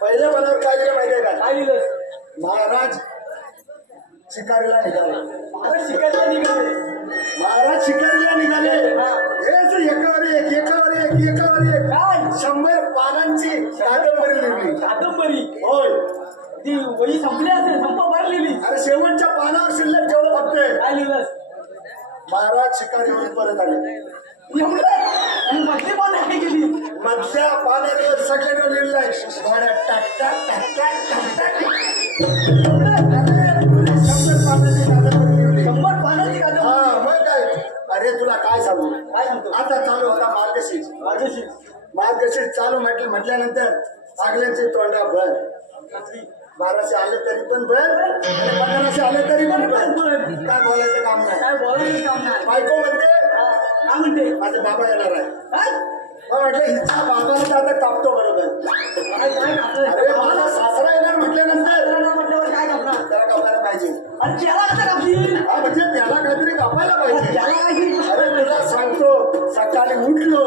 पहिल्या मनावर काय दिलं माहितीये का? काय दिलं? महाराज शिकारीला निघाले. महाराज शिकारीला निघाले. महाराज शिकारीला निघाले. हेच एकावर एक एकावर एक एकावर एक काय 100 पानांची कादंबरी लिहिली. कादंबरी? होय. ती वही संपली असेल, संपा लिहिली. अरे शेवटच्या पानावर शिल्लक ठेवलं फक्त. काय लिहिलं? महाराज शिकारीवर परत आले. मधली पानं काय केली? मधल्या पाण्यावर सगळ्यांना लिहिलंय घोड्या टाक टाक टाक टाक टाक टाक. 100 पानाची कादंबरी. हा मग काय. अरे तुला काय सांगू? काय सांगतो? आता चालू होता मार्गशीर्ष. मार्गशीर्ष चालू म्हटल्यानंतर सगळ्यांचे तोंडा भर. 1200 आले तरी पण भर, 1500 आले तरी पण भर. काय बोलायचं काम नाही. काय बोलायचं काम नाही. बायको म्हणते काय म्हणते? माझे बाबा येणार आहे. काय म्हटलं? हिचा बाबाला आता कापतो बरोबर. अरे मला सासरा येणार म्हटल्यानंतर म्हटल्यावर काय कापणार? त्याला कापायला पाहिजे. त्याला कसं कापतील? म्हणजे त्याला काहीतरी कापायला पाहिजे. अरे तुला सांगतो, सकाळी उठलो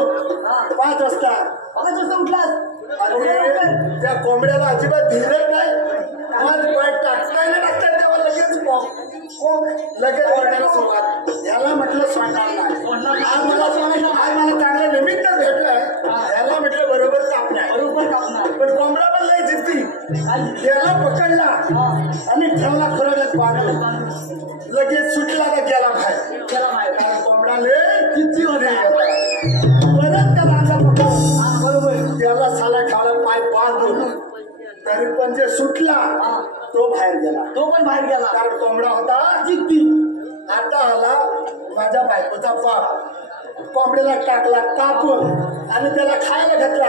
5 वाजता. 5 वाजता उठलास आणि त्या कोंबड्याला अजिबात धीरच नाही. टाकतात तेव्हा लगेच ओरडायला सुरुवात. याला म्हटलं सोडणार नाही. आज मला चांगलं निमित्त भेटलंय. याला म्हटलं बरोबर कापणार. पण कोंबडा पण लय जिद्दी. त्याला पकडला आणि ठेवला खरंच बांधला. लगेच सुटला का गेला बाहेर. कारण कोंबडा लय जिद्दी होते. परत त्याला अंगा पकडला. बरोबर त्याला साला खाला पाय बांधून तरी पण जे सुटला तो बाहेर गेला. तो पण बाहेर गेला कारण कोंबडा होता जिद्दी. आता आला माझ्या बायकोचा बाप. कोंबड्याला टाकला कापून आणि त्याला खायला घातला.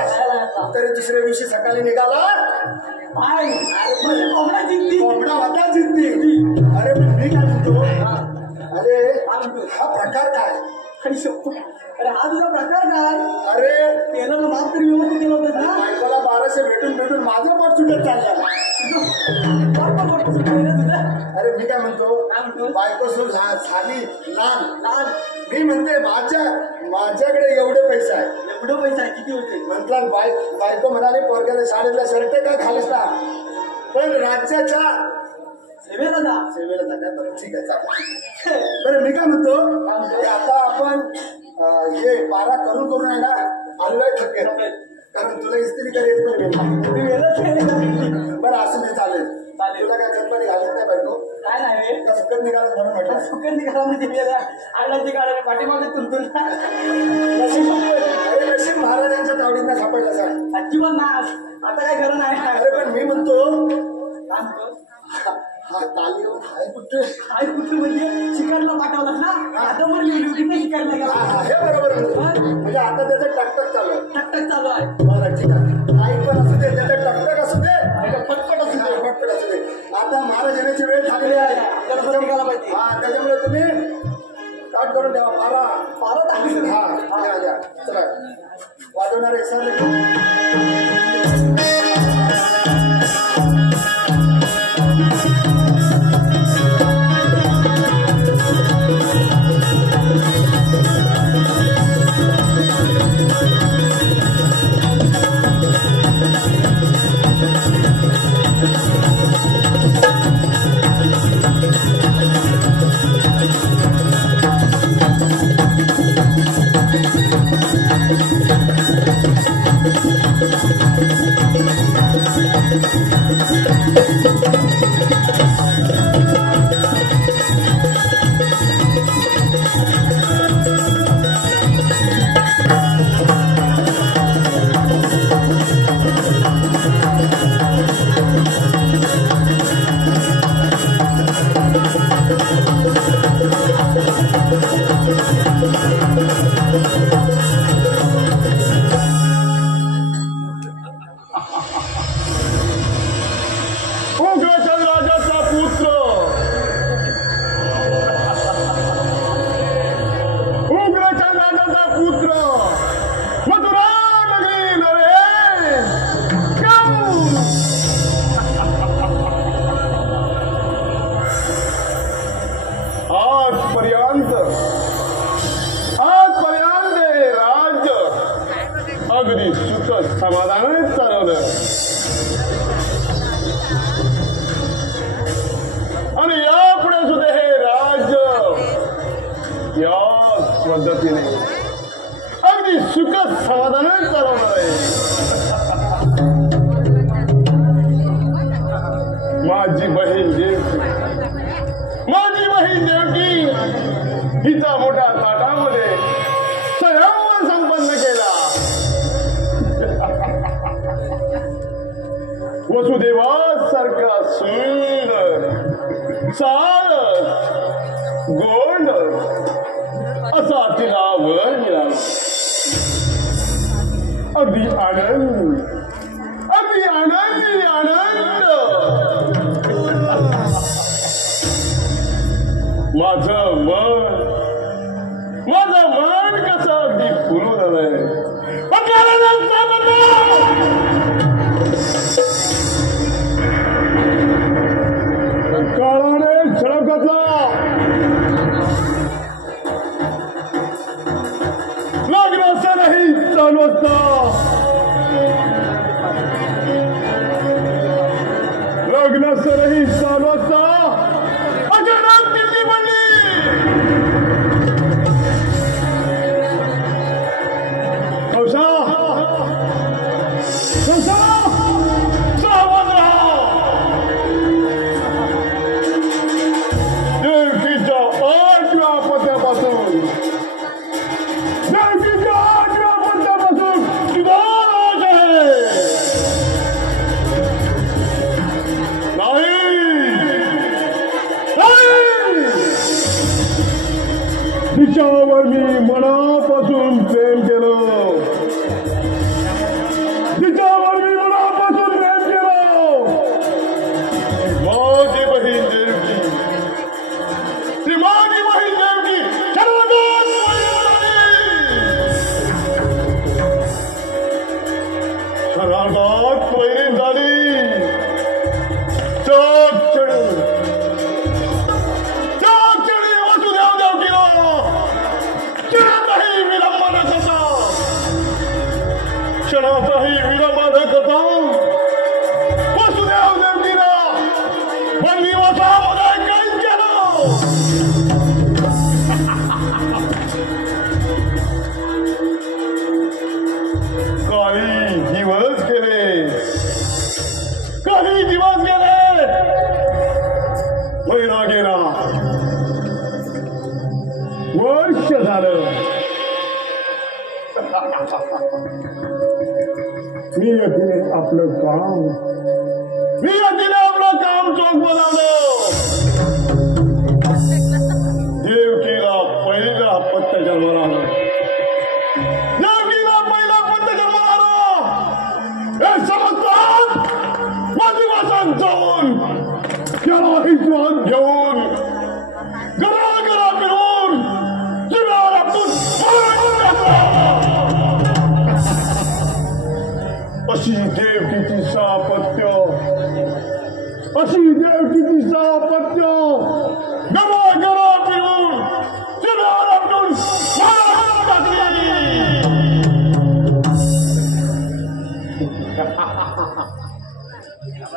तरी दुसऱ्या दिवशी सकाळी निघाला. कोंबडा जिद्दी. कोंबडा होता जिद्दी. अरे मी काय म्हणतो? अरे हा प्रकार काय? अरे हा तुझा प्रकार काय? अरे त्याला माफ तरी व्यवस्थित केलं होतं ना. बायकोला 1200 भेटून माझा पोट सुटत चालला. अरे मी काय म्हणतो? बायको झाली लहान. मी म्हणते माझ्याकडे एवढे पैसे आहे. एवढे पैसे आहे? किती होते? म्हटलं बायको म्हणाली पोरग्याला शाळेतला शर्ट काय घालस ना, पण राज्याच्या सेवेला जा. बरं ठीक आहे चालेल. बरं मी काय म्हणतो? आता आपण हे पारा करून आहे ना आलोय थकेल. कारण तुला इस्त्री करायचं पण बरं असं नाही चालेल. तुला काय खतपाणी घालत नाही बायको? काय नाही का सुकत निघाला म्हणून म्हटलं. सुकत निघाला म्हणजे आडाची गाड्या पाठीमागे तुलतून नशीब महाराजांच्या तावडींना सापडला सांग. अजिबात ना. आता काय खरं नाही. अरे पण मी म्हणतो काय म्हणतो? ताली हाय कुठे म्हणजे शिकायला पाठवलास ना. आता मग शिकायला गेला. हे बरोबर म्हणजे आता त्याचं टकटक चालू आहे. बरं ठीक आहे. काही पण असू दे, त्याचं टकटक असू दे, फटफट असू दे. आता महाराज येण्याची वेळ झालेली आहे. आपल्याला बरं निघाला पाहिजे. त्याच्यामुळे तुम्ही स्टार्ट करून द्या. पारा टाकली. हा चला वाजवणार एक सर. अगदी सुख समाधान चालवलं आणि यापुढे सुद्धा हे राज्य याच पद्धतीने अगदी सुख समाधान चालवणार आहे. माझी बहीण देवकी हिचा मोठ्या ताटामध्ये स्वयंवर संपन्न केला. वसुदेवासारखा सुंदर सार गोंड असा तिला वर मिळाला. अगदी आनंद माझं मन कसं अगदी फुलून आलंय. काळाने झडप घातला. लग्नाचं नाही चालू असतं. अचानक दिल्ली पडली. तिच्यावर मी मनापासून प्रेम केलं. माझी बहीण देवकी शरणागत वैरी झाली. क्षणाचाही विलंब न करता वसुदेव देवकीला वननिवासामध्ये कैद केलं. काही दिवस गेले. महिना गेला. वर्ष झालं. मी अतिने आपलं काम चोख बनवलं. देवकीला पहिला पत्ता जन्माला आला. हे समजतात. वादिवासात जाऊन त्याला हिजवात घेऊन घरा फिरून जीवावर आपण अशी देवकीची सापत्य घरा फिरून जीवावर आपण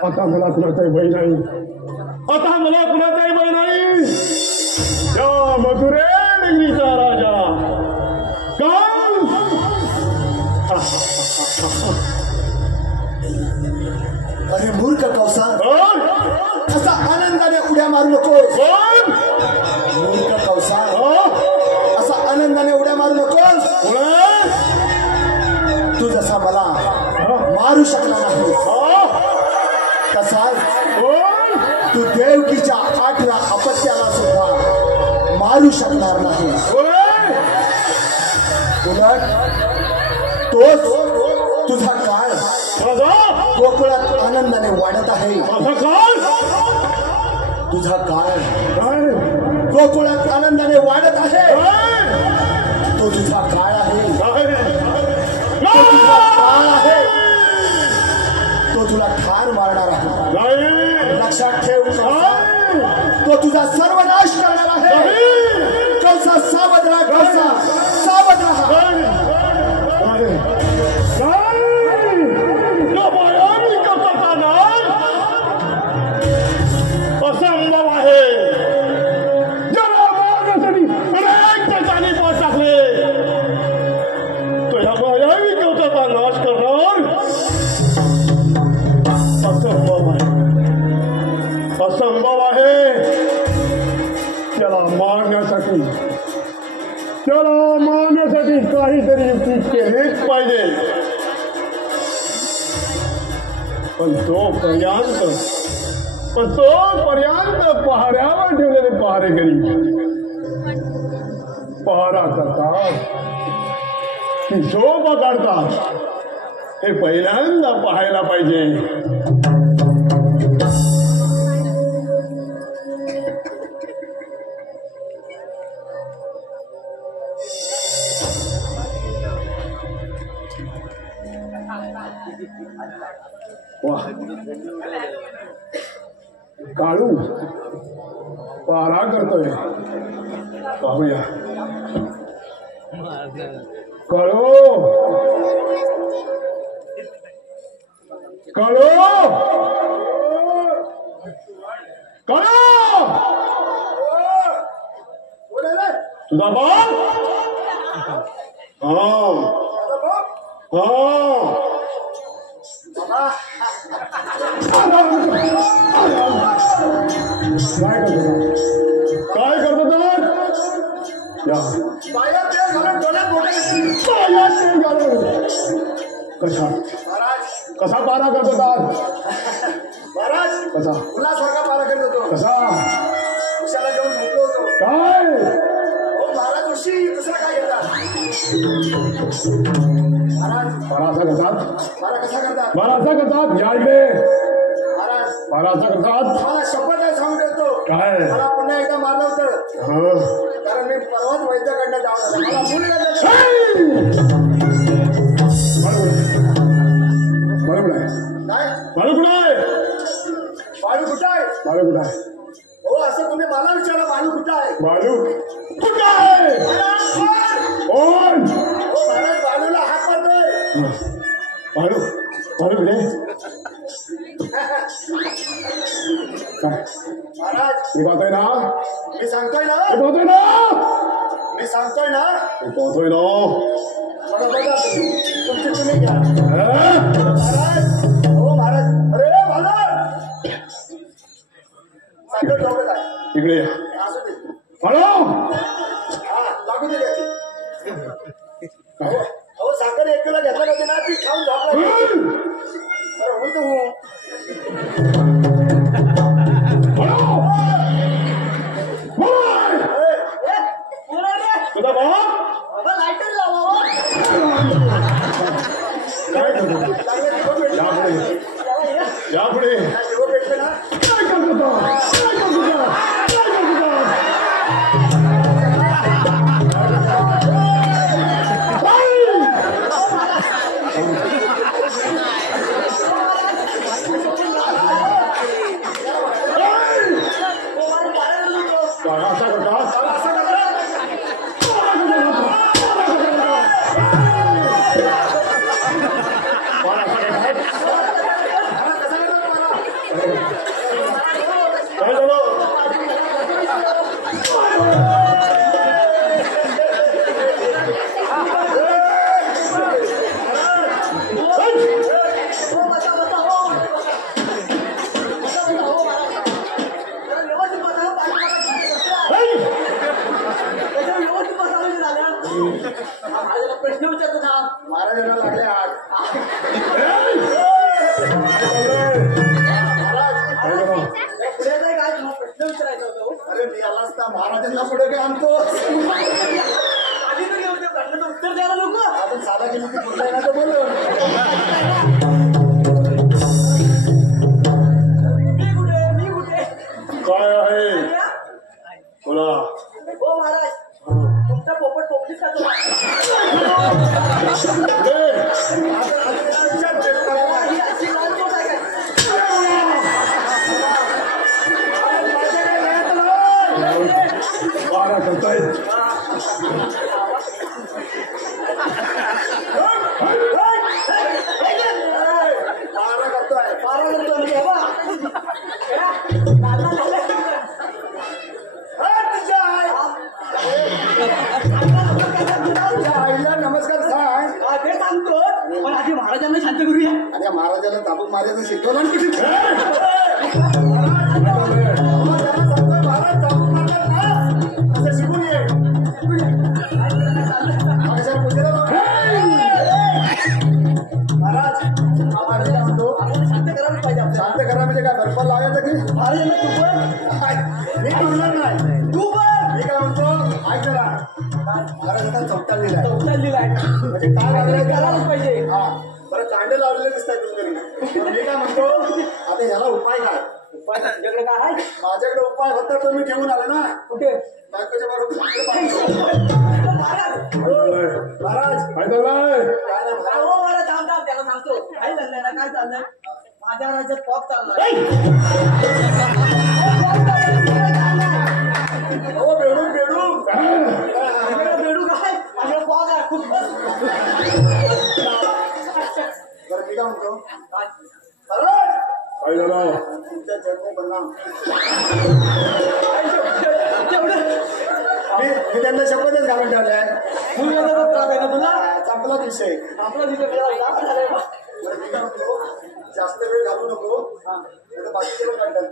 आता मला कुणाचाही भय नाही. त्या मथुरे नगरीचा राजा अरे मूर्ख कौसा, कोण असा आनंदाने उड्या मारू नकोस. कोण मूर्ख कौसा, असा आनंदाने उड्या मारू नकोस. तू जसा मला मारू शकला नाही तसाच तू देवकीच्या 8व्या अपत्याला सुद्धा मारू शकणार नाही. उलट तोच तुझा काळ गोकुळात आनंदाने वाढत आहे. तुझा काळ गोकुळात आनंदाने वाढत आहे. तो तुझा काळ आहे. तो तुझा काळ आहे. तो तुला ठार मारणार आहे. लक्षात ठेव कौसा, तो तुझा सर्वनाश करणार आहे. कौसा सावध राहा. कौसा सावध राहा. असंभव आहे. ज्याला मारण्यासाठी अनेक देशांनी पाठ टाकले तो ह्या मायावी कवचाचा नाश करणार असंभव आहे. असंभव आहे. त्याला मारण्यासाठी काहीतरी युक्ती केलीच पाहिजे. पण तोपर्यंत पहाऱ्यावर ठेवलेले पहारेकरी पहारा करतात की झोप काढतात हे पहिल्यांदा पाहायला पाहिजे. वाह, काळू पारा करतोय. पाहूया. काळू काळू काळू तुझा बाप. काय करतो या कसा पारा करतो महाराज? कसा मुलासारखा पारा करत होतो. कसा उशाला घेऊन झोपलो होतो. काय महाराज उशी दुसरा काय घेतात? महाराज पाराचा करतात. पारा कसा करतात? पाराचा करतात. या इकडे महाराज पाराचा करतात. मला शपथ आहे सांगून देतो. काय मला पुन्हा एकदा मारलं होतं कारण मी परवाच वैद्याकडनं जाऊन आलो. मला मूल बरोबर आहे. काय बाळू कुठं आहे? बाळू कुठं आहे? बाळू कुठं आहे? हो असं तुम्ही मला विचारा. बाळू कुठं आहे? बाळू कुठं आहे? कोण? हो महाराज बाळूला हात मारतोय. बाळू बाळू कुठे? काय महाराज मी पाहतोय ना. मी सांगतोय ना. मी पाहतोय ना. मी सांगतोय ना. मी पाहतोय ना. बघा बघा तुमची तुम्ही घ्या. महाराज हो महाराज. अरे महाराज सायकल जवळ आहे. इकडे या. असू दे. बाळू हा लागू दे त्याची. अहो साखर एक किलो घेतला नव्हती ना ती खाऊन झोपला. अरे हो तू तुझा बाप काय करतो? यापुढे काय करतो? पारा विचारतो थांब. महाराजांना लागले आग. पुढे जाय काय तुम्हाला प्रश्न विचारायचा होता. अरे मी आला असता महाराजांना पुढे काय आणतो. आधी तर घेऊन प्रश्नाचं उत्तर द्यायला नको. आपण साधा गेलो की पुढला येणार तर बोललो. मी कुठे काय आहे बोला. हो महाराज तुमचा पोपट पोपटीच का तो. ही अशी लाल पोट आहे काय. बारा करताय मारा करतोय. बारा करतो मी बाबा. आईला नमस्कार सांग. ते सांगतो पण आधी महाराजांना शांत करूया. आणि महाराजाला ताबूक मारायचं शिकवलं ना किती. महाराज ताबूक मारतात ना असं शिकून ये. महाराज आपण काय म्हणतो. शांत करायला पाहिजे आपल्याला. शांत करा म्हणजे काय बर्फाल लावायचं की. महाराजांना तू पण मी म्हणणार नाही. तू पण मी काय म्हणतो ऐक जरा. महाराजांना चौकटा लिहिलाय चौथ्या लिहिलाय म्हणजे काय लागलंय करायलाच पाहिजे. हा बरं कांडे लावलेले दिसतात तुझ्या घरी. मी काय म्हणतो आता ह्याला उपाय काय. पण तुझ्याकडे काय आहे. माझ्याकडे उपाय होता तो मी ठेवून आलो ना. कुठे बायकोच्या बरोबर महाराज महाराज काय चाललंय. काय नाही महाराज. हो मला थांब थांब त्याला सांगतो. काय चाललंय ना काय चाललंय. माझ्या राज्यात पॉक चाललाय. हो बेडूक बेडूक. माझ्याकडे बेडू काय माझ्याकडे पॉक आहे खूप. बरं मी काय म्हणतो महाराज काय झालं. तुमच्या चरणी प्रणाम. मी त्यांना शपथच घालून ठेवलाय. तू याचा तर त्रास आहे ना तुला. संपला विषय. आपला तिथे वेळा जास्त झालाय बा. बरं मी काय म्हणतो जास्त वेळ घालू नको. नाही तर बाकीचे पण काढतात.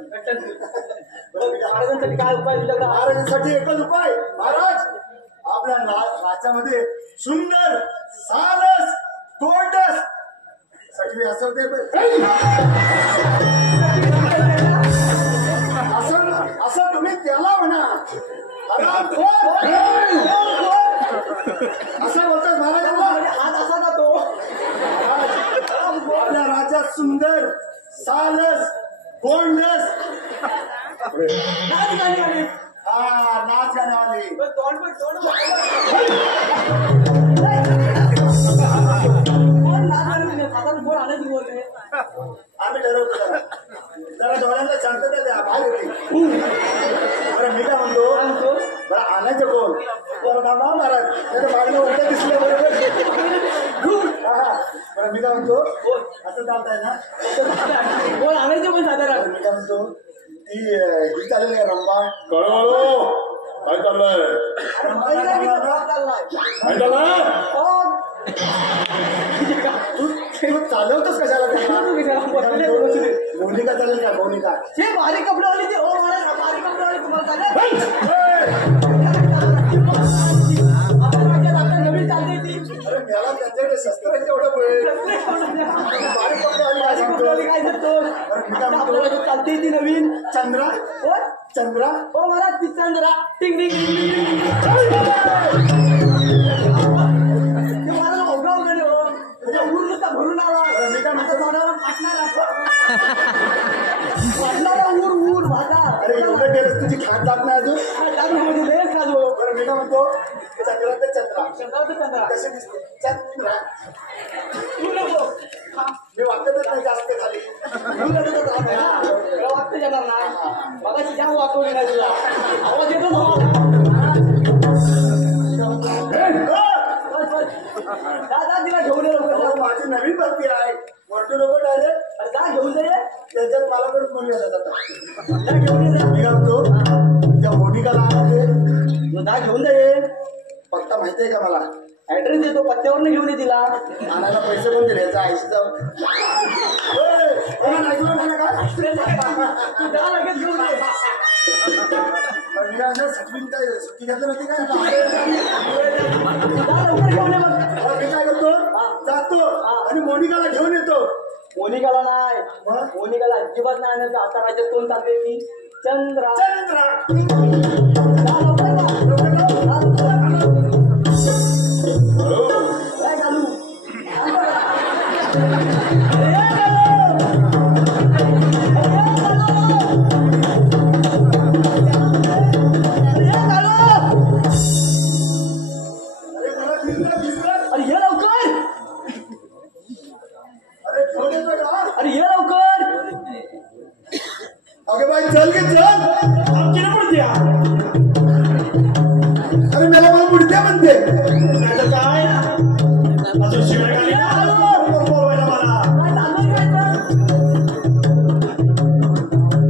महाराजांसाठी काय उपाय तुझ्याकडे. महाराजांसाठी एकच उपाय. महाराज आपल्या राज्यामध्ये सुंदर सालस गोंडस सगळी असं ते असं तुम्ही त्याला म्हणा. असं बोलतात महाराजांना. हात असा ना तो. आपल्या राज्यात सुंदर सालस गोंडस नाच गाणी आली. हा नाच गाण्यावाली. तोंड पण तोंड कोण नाच गाणी साधारण कोण आणायची बोलते. आम्ही ठरवतो जरा डोळ्यांना शांतता द्या बाहेर होती. बरं मी काय म्हणतो बरं आणायचं कोण. बरं बाबा महाराज त्याचं मागणं उलटं दिसलं बरोबर. बरं मी काय म्हणतो असं चालताय ना. कोण आणायचे पण साधारण. मी काय म्हणतो ती ही चालेल का रंबा. कळवलो. काय चाललंय. चाललाय. काय चाललंय. तू चालवतोस कशाला. भौनिका चालेल का भौनिका. हे बारीक कपडे वाले ते. हो मला बारीक कपडे वाले तुम्हाला चालेल. आपल्या राज्यात आता नवीन चालते ती. अरे मला त्यांच्याकडे शस्त्रांचे एवढं वेळ. बारीक पडतो आणि काय सांगतो. काय सांगतो आपल्या राज्यात चालते ती नवीन. चंद्रा कोण चंद्रा. हो मला ती चंद्रा टिंग टिंग टिंग मला भोगाव गेले. हो ऊर नुसता भरून आला. आता थोड्यावर फाटणारा ऊर माझा. अरे एवढं केलंस तुझी खात जात नाही अजून. लेस काढू. बरं मी काय म्हणतो चंद्रा ते चंद्रा चंद्रा कसे दिसते. चंद्रा तू नको. मी वाटतच नाही जास्त खाली. वागते जाणार नाही. मगाशी जाम वाकवली नाही तुला. आवाज येतो ना. दादा तिला घेऊन ये लवकर. माझी नवीन भरती आहे. वरती लोक डायरेक्ट अरे जा घेऊन जाईल. त्याच्यात मला पण फोन येतात आता. जा घेऊन ये. मी काय म्हणतो त्या भूमिकाला आणते. जा घेऊन जाईल. पत्ता माहिती आहे का मला. ऍड्रेस देतो पत्त्यावरनं घेऊन ये तिला. आणायला पैसे पण दिले याचा 80 जाऊ. ऐकलं मला काय. जा लगेच घेऊन ये. मी काय म्हणतो, सचिन काय सुट्टी घेतली नव्हती काय जा लवकर घेऊन ये मग. मी काय करतो जातो आणि मोनिकाला घेऊन येतो. मोनिकाला नाही मग? मोनिकाला अजिबात नाही आणायचं. आता राज्यात कोण चालते ती चंद्रा. चंद्रा जा लवकर जा. जा लवकर. काय घालू अरे मला भिजलं. अरे ये लवकर. अरे घेऊन येतो का? अरे ये लवकर. अगे बाई चल की चल. आमची ना पडते अरे मला पुढते म्हणते. आता काय अजून शिवाय खाली बोलवायला मला काय चाललंय काय तर?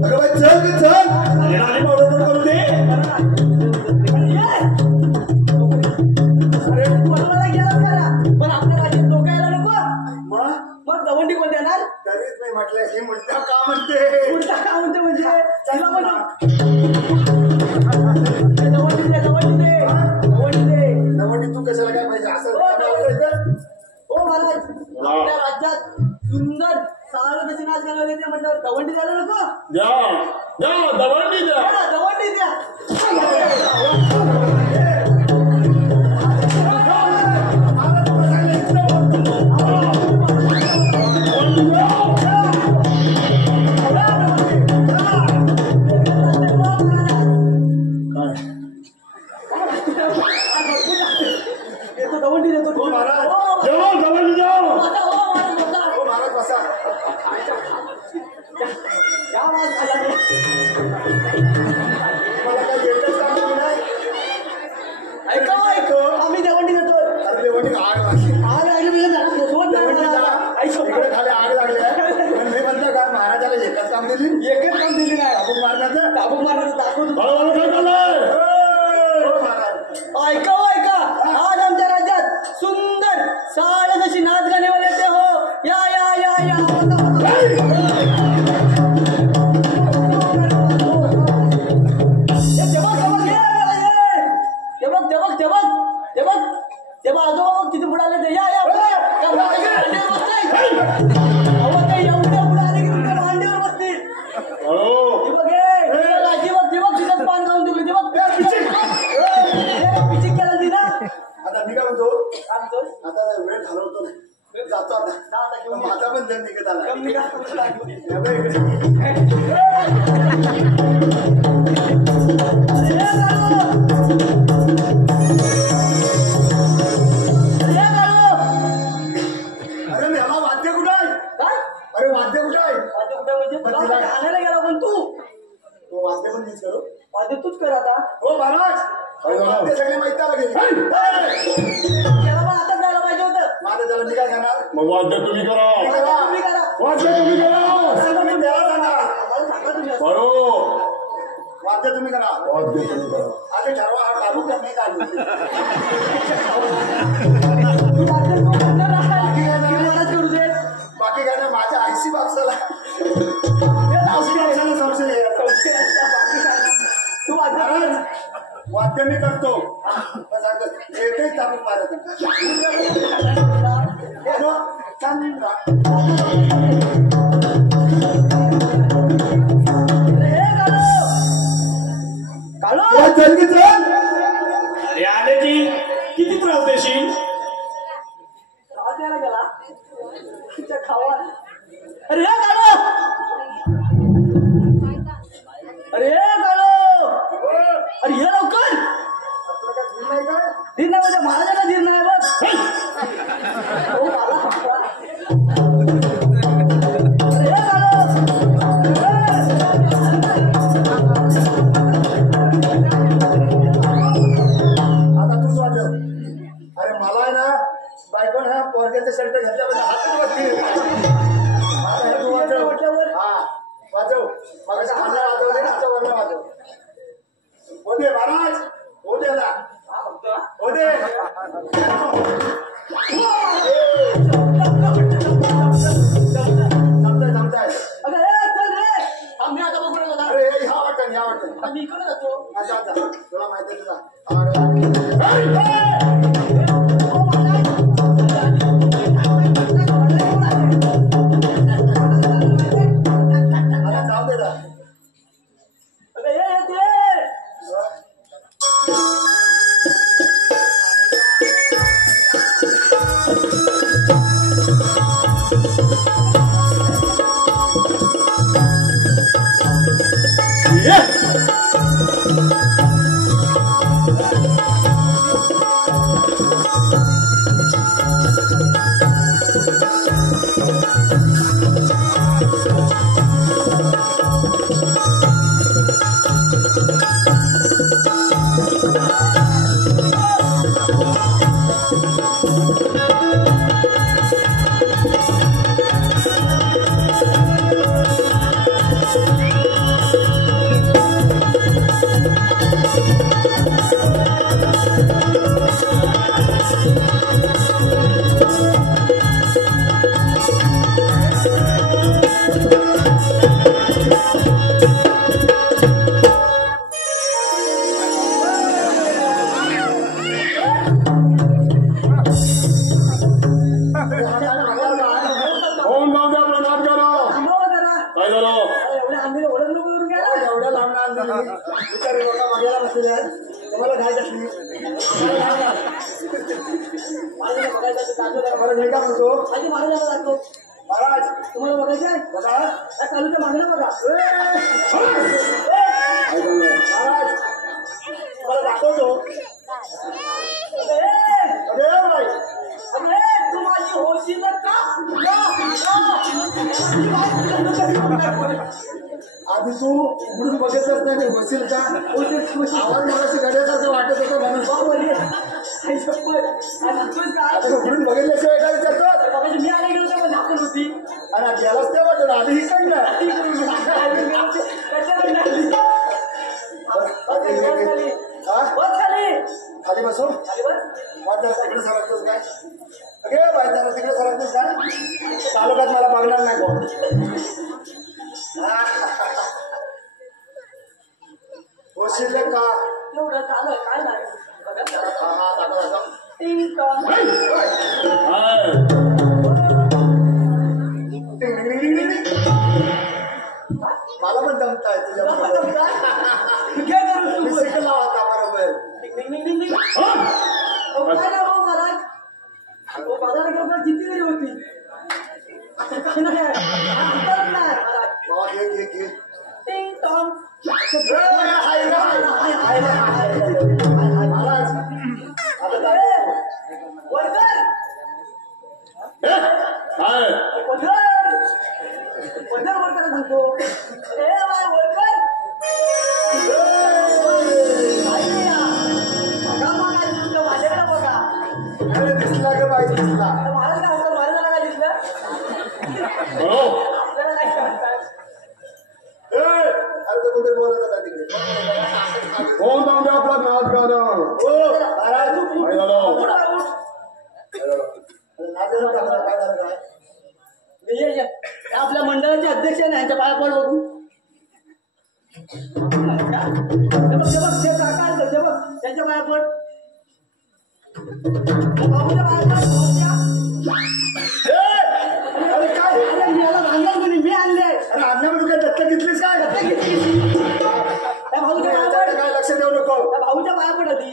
अरे बाई चल की चल. येणारी पावडर तर करू दे. ये. अरे तू आम्हाला गेलास करा पण आपल्या राज्यात लोक यायला नको. मग मग दवंडी कोण देणार? तरीच मी म्हटलं हे मुद्दा का म्हणते. उलटा का म्हणते म्हणजे चला म्हणतो. दवंडी दे दवंडी दे दवंडी दे. नवटी तू कशाला काय पाहिजे असं हो महाराज आपल्या राज्यात सुंदर सारं जशी नाच गाणं वगैरे म्हटलं दवंडी द्यायला नको. द्या द्या दवंडी द्या. द्या, दवंडी द्या. देतो दवंडी देतो. हो महाराज. जाओ दवंडी जाओ. हो महाराज. हो महाराज बसा. क्या आवाज आला रे? मला काही येतच काम की नाही. ऐका ऐक आम्ही दवंडी देतो. अरे देवटी आग लागली. आग लागली म्हणजे जरा सोड ना देवटी मला. इकडे खाली आग लागली आहे. पण मी म्हणतो का महाराजाला एकच काम दिली. एकच काम दिली नाही. आपण मारण्याचं. दाबूक मारण्याचं दाखवतो. हळूहळू काय चाललंय. हो महाराज. ऐका ऐका आज आमच्या राज्यात सुंदर साड जशी नाच गाणे येते हो. या या या या होता, होता. ते बघ, ते बघ, ये. ते बघ, ते बघ, ते बघ, ते बघ, ते बघ, आजोबा बघ किती पुढे आले ते. या या त्या माणसाच्या मांडीवर बसताय. अहो, ते एवढे पुढे आले की तुमच्या मांडीवर बसतील. हळू. ते बघ, हे, ते बघ, ते बघ, ते बघ, तिथंच पान घालून ठेवलं. ते बघ, पिचिक केलं ती ना. आता मी काय म्हणतो काय म्हणतोस? आता वेळ घालवतो नाही. जातो आता. जा आता घेऊन ये. माझा पण जण निघत आला. कमी का? हे बघ इकडे. अरे मेला वाद्य कुठं आहे. अरे वाद्य कुठं आहे. आणायला गेला पण तू तो वाद्य पण मीच करू. वाद्य तूच कर आता. हो महाराज. काय झालं? वाद्य सगळे माहिती लागेल. त्याला पण आताच जायला पाहिजे होतं. माझं त्याला मी काय करणार. मग वाद्य तुम्ही करा. वाद्य तुम्ही करा. वाद्य तुम्ही करा. सांगा मी त्याला सांगा. आम्हाला सांगा तुम्ही असं. हळू. वाद्य तुम्ही करा. वाद्य तुम्ही करा. आधी ठरवा हा काढू का नाही काढू. तू वाद्य तू म्हणणार नाही. मलाच करू दे. बाकी काय नाही माझ्या आयसी बापसाला आयसी बापसाला संशय आहे. तू वाद्य कर. महाराज, वाद्य मी करतो. पण सांगतो एकही ताबूक मारत चंद्रा. काढो. चल की चल. अरे आले की किती त्रास देशील. त्रास द्यायला गेला. तिच्या खावा. अरे काढो. अरे काढो. अरे ये लवकर. तुला काय धूळ नाही काय. धीर नाही म्हणजे महाराजाला धीर नाही बघ. हो, आला. अरे आता तूच वाजव. अरे मला आहे ना बायकोन हा पोरग्याचे शर्ट घातल्यामध्ये हातच बसतील. आता हे तू वाजव. हा वाजव. मगाशी खाल्ला वाजवले आता वरला वाजव. हो दे महाराज. हो दे ना. हो दे. थांबताय थांबताय. अरे चल रे. आम्ही आता बघून अरे ह्या वाटण ह्या वाटण. आम्ही इकडे जातो. अच्छा अच्छा. तुम्हाला काय कसली मी का म्हणतो महाराज तुम्हाला बघायचं आहे बघा चालूच्या मागणं बघा महाराज तुम्हाला दाखवतो अरे बाई तू माझी होशील का आधी तू उघडून बघतच नाही बसेल का आवाज मगाशी गड्यासारखं वाटत होतं म्हणून उघडून बघितल्याशिवाय काय विचारतो मी आले गेलो तेव्हा झाकण होती आणि गेलाच ते वाटत आधी ही काढलं खाली बसू तिकडे सरकतोस काय अगे बाई त्याला तिकडे सरकतोस काय तालुक्यात मला बघणार नाही कोण होशील का एवढं चालू काय नाही मला पण जमताय तुझ्या शिकला होता बरोबर किती तरी होती टिंग टॉंग दिसला का बाई दिसला अरे तो कुठे बोलत होता तिकडे कोण जाऊन आपला नाच गाणं काय झालं काय आपल्या मंडळाचे अध्यक्ष आहे यांच्या पाया पड बघू त्यांच्या पाया पड बाबूच्या पाया पड अरे काय याला भांडण कोणी मी आणले अरे अन्नामध्ये काय दत्तक घेतलीस काय त्या भाऊच्या पाया पड काय लक्ष देऊ नको त्या भाऊच्या पाया पड होती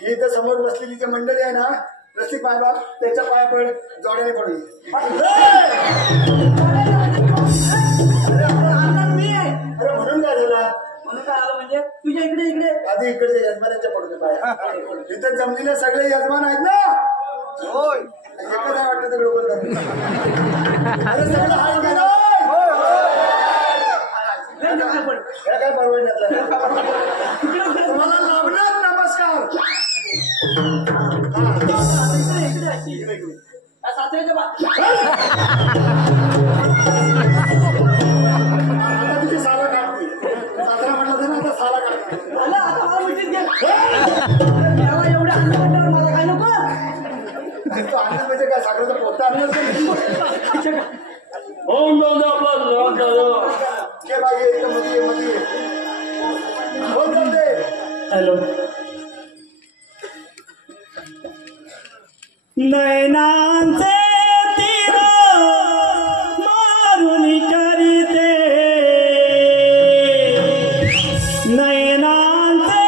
ही तर समोर बसलेली जे मंडळी आहे ना रसिक पायबा त्याच्या पाया पड जोड्याने पडली मी आहे अरे म्हणून काय झाला म्हणून काय आलं म्हणजे तुझ्या इकडे इकडे आधी इकडचे यजमानांच्या पडते पाया इथं जमलेले सगळे यजमान आहेत ना होय एकच आहे वाटतं तिकडे बोलतात अरे सगळं हाय की नाही? काय परवडण्यातलं तुम्हाला लाभणार नमस्कार सासऱ्याच्या आता तुझी साला काढते सासरा म्हटलं तर ना आता साला काढते आता मला मिठीत घे त्याला एवढं अन्न म्हटल्यावर मला काय नको तो आनंद म्हणजे काय साखरेचा पोता आणलं कोण जाऊन आपला नाच गाणं के मागे इथं मध्ये हो चालते हॅलो नयनांचे तीर मारून करीते नयनांचे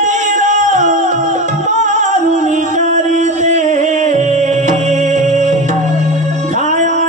तीर मारून करीते छाया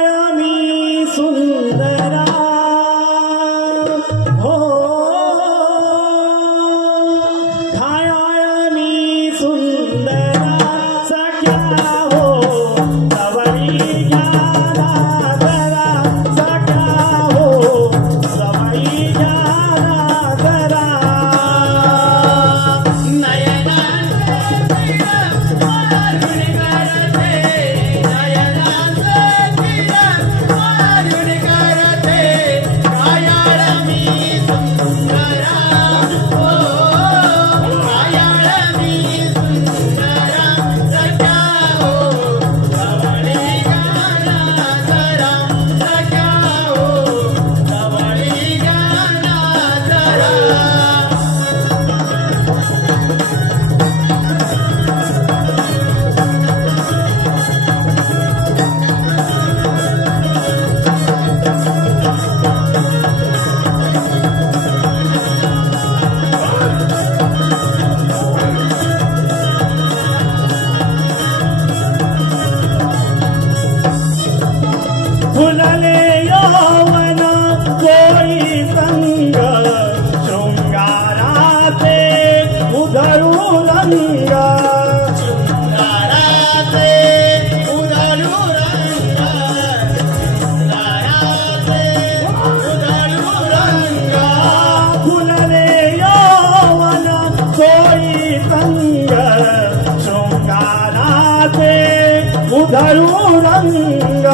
उधारू रंग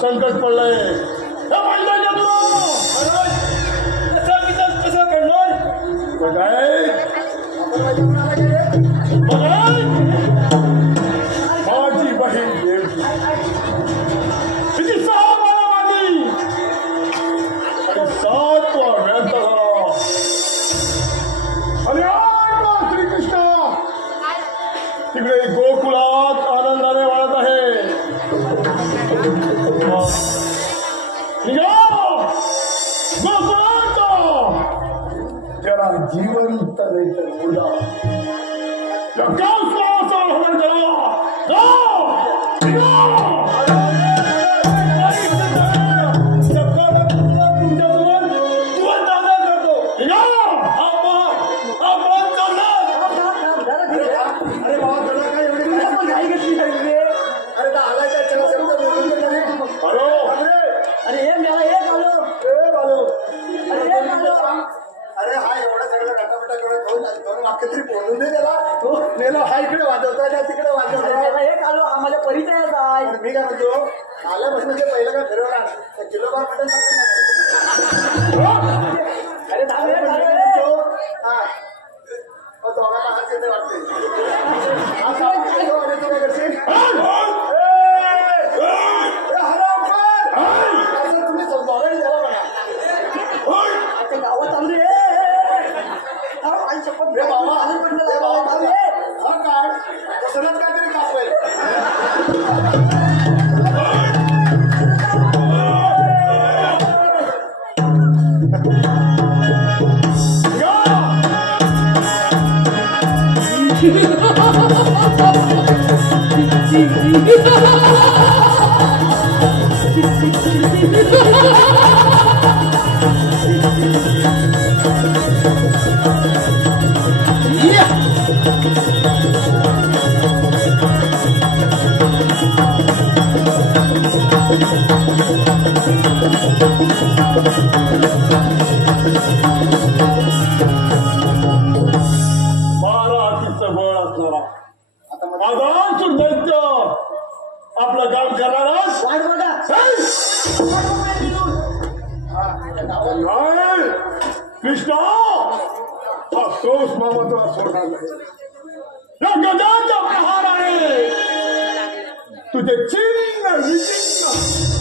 संकट पडलंय कसं करणार माझी बहीण देवकी तिची 6 माळा मारली आणि 7वा व्यर्थ झाला आणि आज श्रीकृष्ण तिकडे गोकुळात आनंदाने वाढत आहे जरा जिवंत नाही तर मुला हरण करा वाकत्री बोलून दे त्याला. नेलो हा इकडे वाजवतोय त्या तिकडे वाजवतोय. हे चालू आम्हाला परिचयाचा आहे. पण मी काय म्हणतो आल्यापासून ते पहिलं काय फिरवणार त्या किलोबार मटण अरे थांब रे, थांब रे. दोघांना हात येते वाटते. तू काय करशील? तुम्ही दोघांनी द्यावा म्हणा. आता गावात चालू रे. आई शपथ रे बाबा आनंद पडलं रे बाबा बाबा. हा काढ दुसरंच काहीतरी कापवेल. आपलं काम करणारच वाट बघा. कृष्णा हा तोच मामा तुला सोडणार नाही. गजाचा प्रहार आहे तुझे चिन्ह विचिन्ह